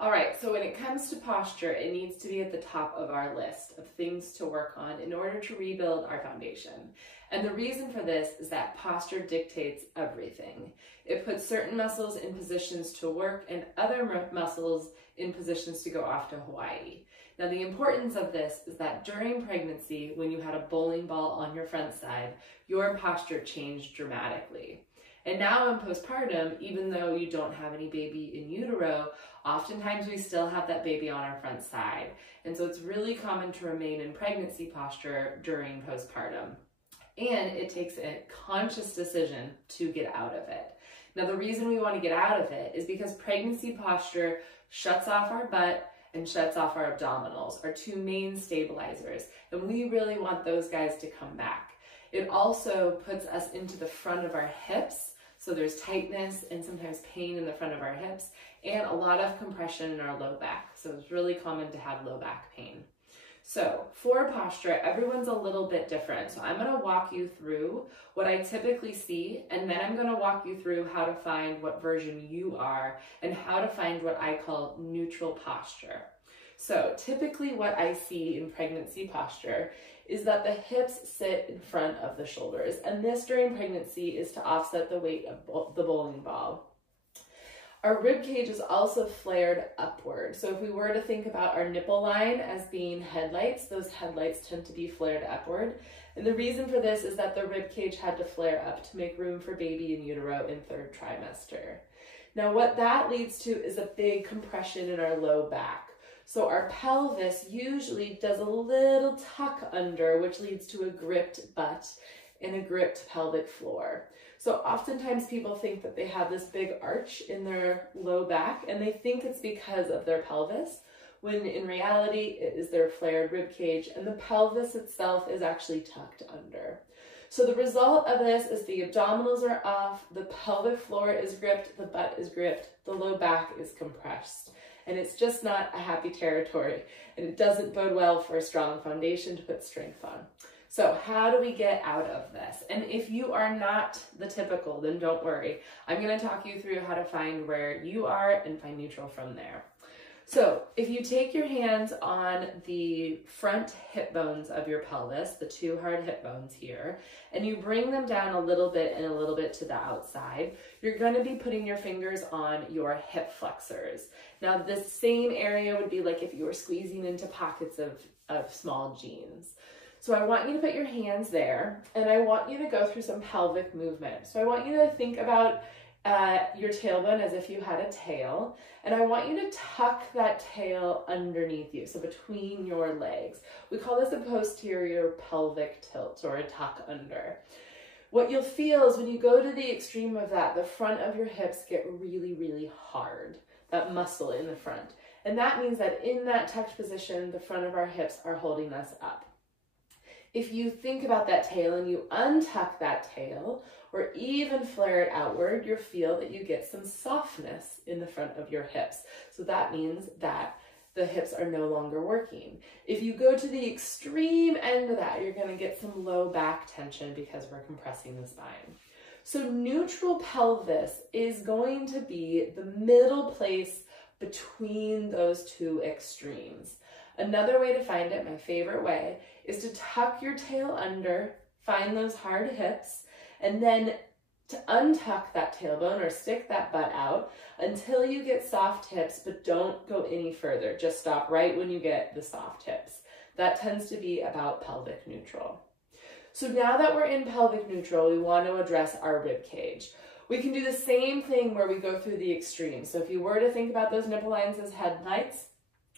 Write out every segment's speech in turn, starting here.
All right, so when it comes to posture, it needs to be at the top of our list of things to work on in order to rebuild our foundation. And the reason for this is that posture dictates everything. It puts certain muscles in positions to work and other muscles in positions to go off to Hawaii. Now, the importance of this is that during pregnancy, when you had a bowling ball on your front side, your posture changed dramatically. And now in postpartum, even though you don't have any baby in utero, oftentimes we still have that baby on our front side. And so it's really common to remain in pregnancy posture during postpartum. And it takes a conscious decision to get out of it. Now, the reason we want to get out of it is because pregnancy posture shuts off our butt and shuts off our abdominals, our two main stabilizers. And we really want those guys to come back. It also puts us into the front of our hips. So there's tightness and sometimes pain in the front of our hips and a lot of compression in our low back. So it's really common to have low back pain. So for posture, everyone's a little bit different. So I'm going to walk you through what I typically see, and then I'm going to walk you through how to find what version you are and how to find what I call neutral posture. So typically what I see in pregnancy posture is that the hips sit in front of the shoulders, and this during pregnancy is to offset the weight of the bowling ball. Our rib cage is also flared upward. So if we were to think about our nipple line as being headlights, those headlights tend to be flared upward. And the reason for this is that the rib cage had to flare up to make room for baby in utero in third trimester. Now what that leads to is a big compression in our low back. So our pelvis usually does a little tuck under, which leads to a gripped butt and a gripped pelvic floor. So oftentimes people think that they have this big arch in their low back and they think it's because of their pelvis, when in reality it is their flared rib cage and the pelvis itself is actually tucked under. So the result of this is the abdominals are off, the pelvic floor is gripped, the butt is gripped, the low back is compressed. And it's just not a happy territory, and it doesn't bode well for a strong foundation to put strength on. So how do we get out of this? And if you are not the typical, then don't worry. I'm going to talk you through how to find where you are and find neutral from there. So if you take your hands on the front hip bones of your pelvis, the two hard hip bones here, and you bring them down a little bit and a little bit to the outside, you're going to be putting your fingers on your hip flexors. Now this same area would be like if you were squeezing into pockets of small jeans. So I want you to put your hands there, and I want you to go through some pelvic movement. So I want you to think about your tailbone as if you had a tail, and I want you to tuck that tail underneath you, so between your legs. We call this a posterior pelvic tilt, or a tuck under. What you'll feel is when you go to the extreme of that, the front of your hips get really, really hard, that muscle in the front. And that means that in that tucked position, the front of our hips are holding us up. If you think about that tail and you untuck that tail or even flare it outward, you'll feel that you get some softness in the front of your hips. So that means that the hips are no longer working. If you go to the extreme end of that, you're going to get some low back tension because we're compressing the spine. So neutral pelvis is going to be the middle place between those two extremes. Another way to find it, my favorite way, is to tuck your tail under, find those hard hips, and then to untuck that tailbone or stick that butt out until you get soft hips, but don't go any further. Just stop right when you get the soft hips. That tends to be about pelvic neutral. So now that we're in pelvic neutral, we want to address our rib cage. We can do the same thing where we go through the extremes. So if you were to think about those nipple lines as headlights,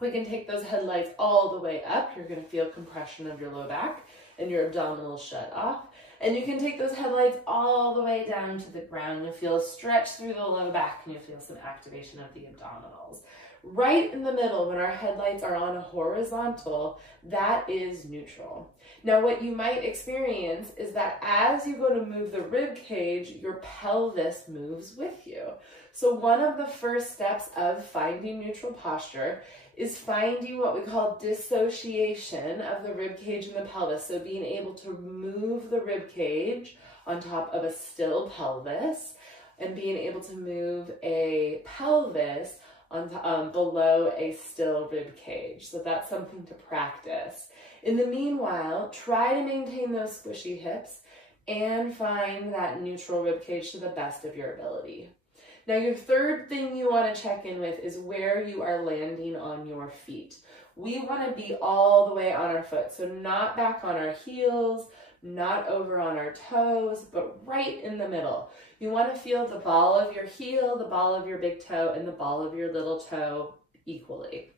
we can take those headlights all the way up. You're going to feel compression of your low back and your abdominals shut off. And you can take those headlights all the way down to the ground. You'll feel a stretch through the low back and you'll feel some activation of the abdominals. Right in the middle, when our headlights are on a horizontal, that is neutral. Now, what you might experience is that as you go to move the rib cage, your pelvis moves with you. So one of the first steps of finding neutral posture is finding what we call dissociation of the rib cage and the pelvis. So being able to move the rib cage on top of a still pelvis and being able to move a pelvis on below a still rib cage. So that's something to practice. In the meanwhile, try to maintain those squishy hips and find that neutral rib cage to the best of your ability. Now, your third thing you want to check in with is where you are landing on your feet. We want to be all the way on our foot, so not back on our heels, not over on our toes, but right in the middle. You want to feel the ball of your heel, the ball of your big toe, and the ball of your little toe equally.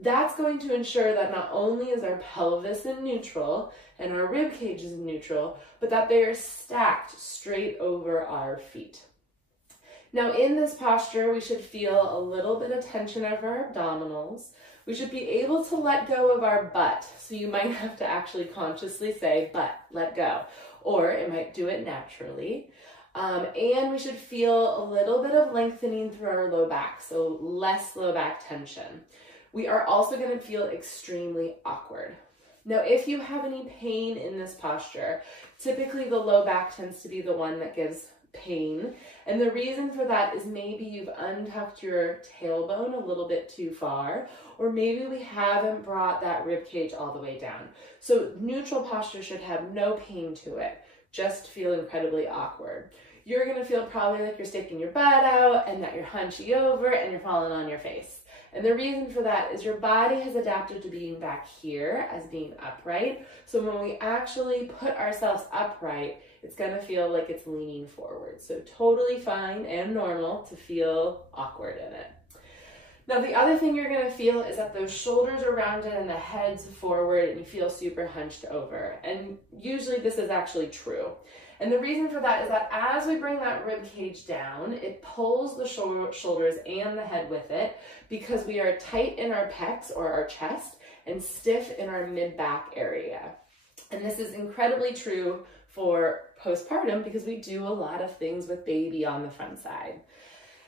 That's going to ensure that not only is our pelvis in neutral and our rib cage is in neutral, but that they are stacked straight over our feet. Now, in this posture, we should feel a little bit of tension over our abdominals. We should be able to let go of our butt. So you might have to actually consciously say, butt, let go. Or it might do it naturally. And we should feel a little bit of lengthening through our low back, so less low back tension. We are also going to feel extremely awkward. Now, if you have any pain in this posture, typically the low back tends to be the one that gives pain. And the reason for that is maybe you've untucked your tailbone a little bit too far, or maybe we haven't brought that rib cage all the way down. So neutral posture should have no pain to it, just feel incredibly awkward. You're going to feel probably like you're sticking your butt out and that you're hunchy over and you're falling on your face. And the reason for that is your body has adapted to being back here as being upright. So when we actually put ourselves upright, it's going to feel like it's leaning forward. So totally fine and normal to feel awkward in it. Now, the other thing you're going to feel is that those shoulders are rounded and the head's forward and you feel super hunched over. And usually this is actually true. And the reason for that is that as we bring that rib cage down, it pulls the shoulders and the head with it because we are tight in our pecs or our chest and stiff in our mid-back area. And this is incredibly true for postpartum because we do a lot of things with baby on the front side.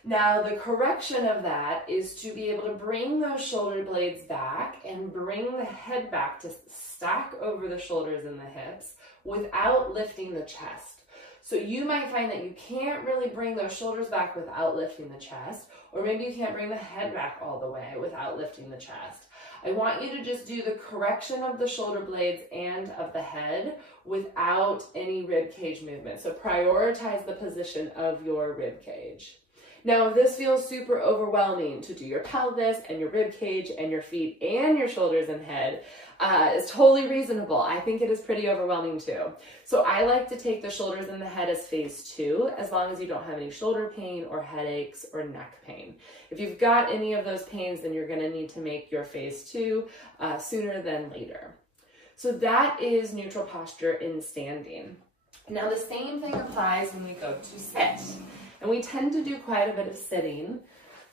Now, the correction of that is to be able to bring those shoulder blades back and bring the head back to stack over the shoulders and the hips without lifting the chest. So you might find that you can't really bring those shoulders back without lifting the chest, or maybe you can't bring the head back all the way without lifting the chest. I want you to just do the correction of the shoulder blades and of the head without any rib cage movement. So prioritize the position of your rib cage. Now, if this feels super overwhelming to do your pelvis and your rib cage and your feet and your shoulders and head, it's totally reasonable. I think it is pretty overwhelming too. So I like to take the shoulders and the head as phase 2, as long as you don't have any shoulder pain or headaches or neck pain. If you've got any of those pains, then you're going to need to make your phase 2 sooner than later. So that is neutral posture in standing. Now, the same thing applies when we go to sit. And we tend to do quite a bit of sitting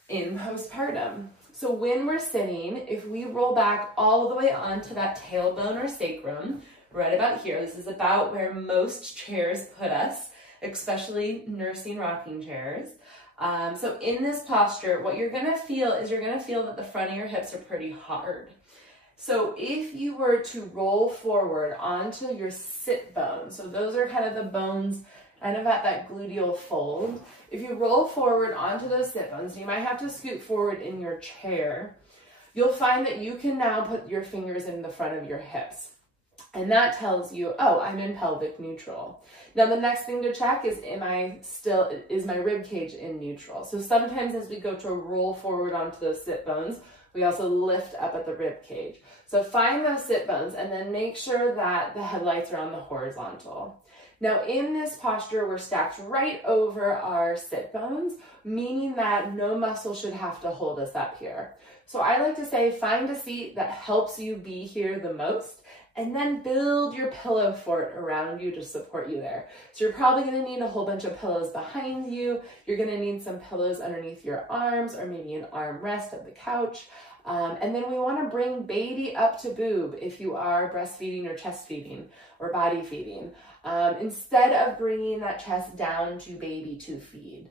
in postpartum. So when we're sitting, if we roll back all the way onto that tailbone or sacrum, right about here, this is about where most chairs put us, especially nursing rocking chairs. So in this posture, what you're gonna feel is you're gonna feel that the front of your hips are pretty hard. So if you were to roll forward onto your sit bone, so those are kind of the bones kind of at that gluteal fold. If you roll forward onto those sit bones, you might have to scoot forward in your chair. You'll find that you can now put your fingers in the front of your hips. And that tells you, oh, I'm in pelvic neutral. Now the next thing to check is, is my rib cage in neutral? So sometimes as we go to roll forward onto those sit bones, we also lift up at the rib cage. So find those sit bones and then make sure that the headlights are on the horizontal. Now in this posture, we're stacked right over our sit bones, meaning that no muscle should have to hold us up here. So I like to say, find a seat that helps you be here the most, and then build your pillow fort around you to support you there. So you're probably gonna need a whole bunch of pillows behind you. You're gonna need some pillows underneath your arms, or maybe an arm rest of the couch. And then we wanna bring baby up to boob if you are breastfeeding or chest feeding or body feeding, instead of bringing that chest down to baby to feed.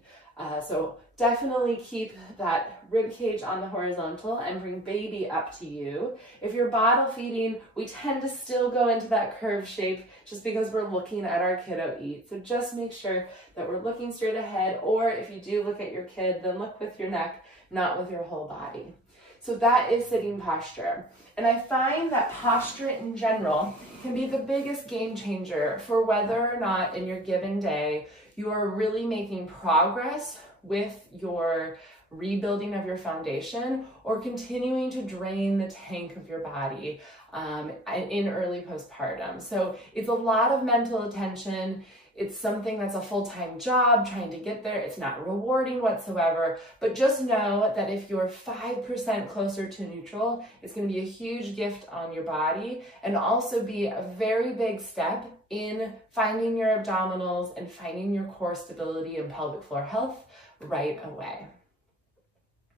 So definitely keep that rib cage on the horizontal and bring baby up to you. If you're bottle feeding, we tend to still go into that curved shape just because we're looking at our kiddo eat. So just make sure that we're looking straight ahead, or if you do look at your kid, then look with your neck. not with your whole body. So that is sitting posture. And I find that posture in general can be the biggest game changer for whether or not in your given day you are really making progress with your rebuilding of your foundation or continuing to drain the tank of your body in early postpartum. So it's a lot of mental attention. It's something that's a full-time job trying to get there. It's not rewarding whatsoever, but just know that if you're 5% closer to neutral, it's going to be a huge gift on your body and also be a very big step in finding your abdominals and finding your core stability and pelvic floor health right away.